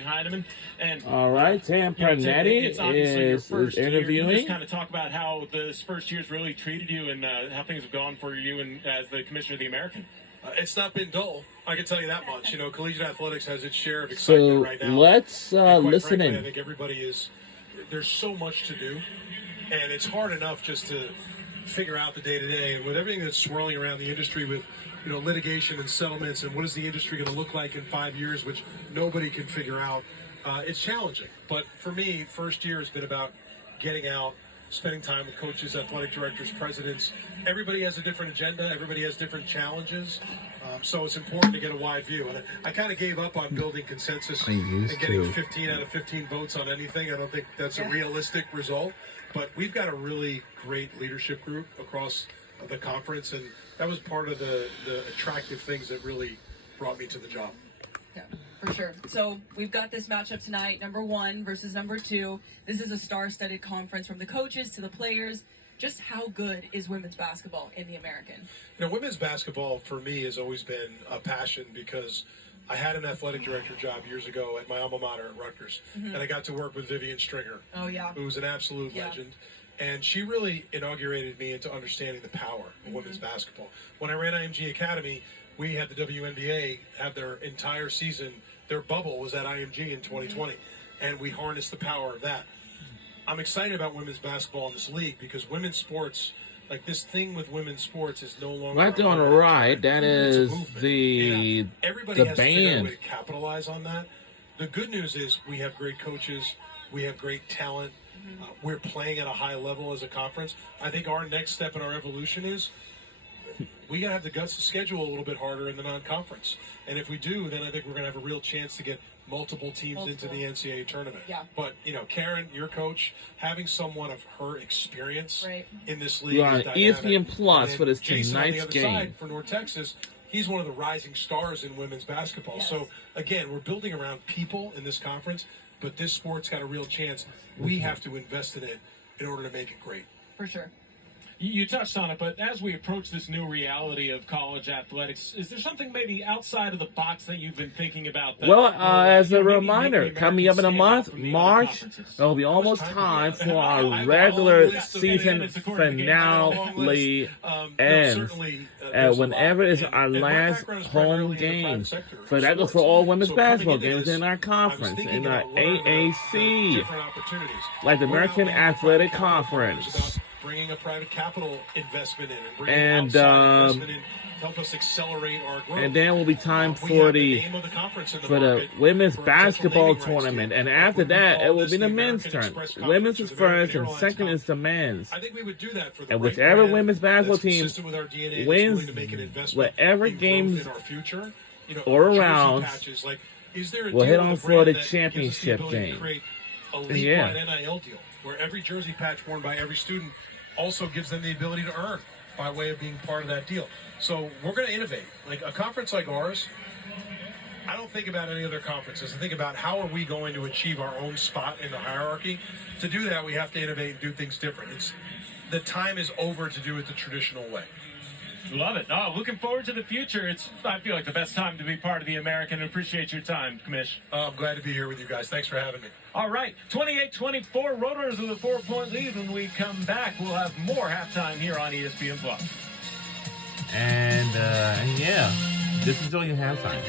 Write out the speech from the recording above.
Heineman. And all right, Tam Pernetti is interviewing. Just kind of talk about how this first year's really treated you and how things have gone for you and as the commissioner of the American. It's not been dull. I can tell you that much. You know, collegiate athletics has its share of excitement right now. Let's listen frankly, in. I think everybody is. There's so much to do, and it's hard enough just to figure out the day-to-day. And with everything that's swirling around the industry with, you know, litigation and settlements and what is the industry going to look like in 5 years, which nobody can figure out, it's challenging. But for me, first year has been about getting out, spending time with coaches, athletic directors, presidents. Everybody has a different agenda. Everybody has different challenges. So it's important to get a wide view. And I kind of gave up on building consensus and getting 15 out of 15 votes on anything. I don't think that's a realistic result. But we've got a really great leadership group across the conference, and that was part of the attractive things that really brought me to the job. Yeah, for sure. So we've got this matchup tonight, number 1 versus number 2. This is a star-studded conference from the coaches to the players. Just how good is women's basketball in the American? You know, women's basketball for me has always been a passion because I had an athletic director job years ago at my alma mater at Rutgers, and I got to work with Vivian Stringer, who was an absolute legend. And she really inaugurated me into understanding the power of women's basketball. When I ran IMG Academy, we had the WNBA have their entire season. Their bubble was at IMG in 2020, and we harnessed the power of that. I'm excited about women's basketball in this league because women's sports, like this thing with women's sports, is no longer right there on the right. That is everybody has to figure out a band. way to capitalize on that. The good news is we have great coaches, we have great talent. We're playing at a high level as a conference. I think our next step in our evolution is we got to have the guts to schedule a little bit harder in the non-conference. And if we do, then I think we're going to have a real chance to get multiple teams into the NCAA tournament. But, you know, Karen, your coach, having someone of her experience in this league is dynamic. ESPN Plus for this Jason on the tonight's other game. side for North Texas, he's one of the rising stars in women's basketball. So, again, we're building around people in this conference, but this sport's got a real chance. We have to invest in it in order to make it great. For sure. You touched on it, but as we approach this new reality of college athletics, is there something maybe outside of the box that you've been thinking about? That, Well, as a reminder, coming up in a month, March, it'll be almost time for our regular season finale ends. Whenever is our last home game. So that goes for all women's basketball games in our conference, in our AAC, like the American Athletic Conference. Bringing a private capital investment in and bringing outside investment in to help us accelerate our growth. And then will be time for the women's basketball tournament, and after that it will be the men's tournament. Women's is first, and second is the men's. I think we would do that for the and whichever women's basketball team wins whatever games or rounds, we'll hit on for the championship game. A league-wide NIL deal where every jersey patch worn by every student also gives them the ability to earn by way of being part of that deal. So we're going to innovate. Like a conference like ours, I don't think about any other conferences. I think about how are we going to achieve our own spot in the hierarchy. To do that, we have to innovate and do things different. The time is over to do it the traditional way. Love it. Oh, looking forward to the future. I feel like the best time to be part of the American. Appreciate your time, Commish. I'm glad to be here with you guys. Thanks for having me. All right, 28-24, Roadrunners with a 4-point lead. When we come back, we'll have more halftime here on ESPN Plus. And yeah, just enjoy your halftime.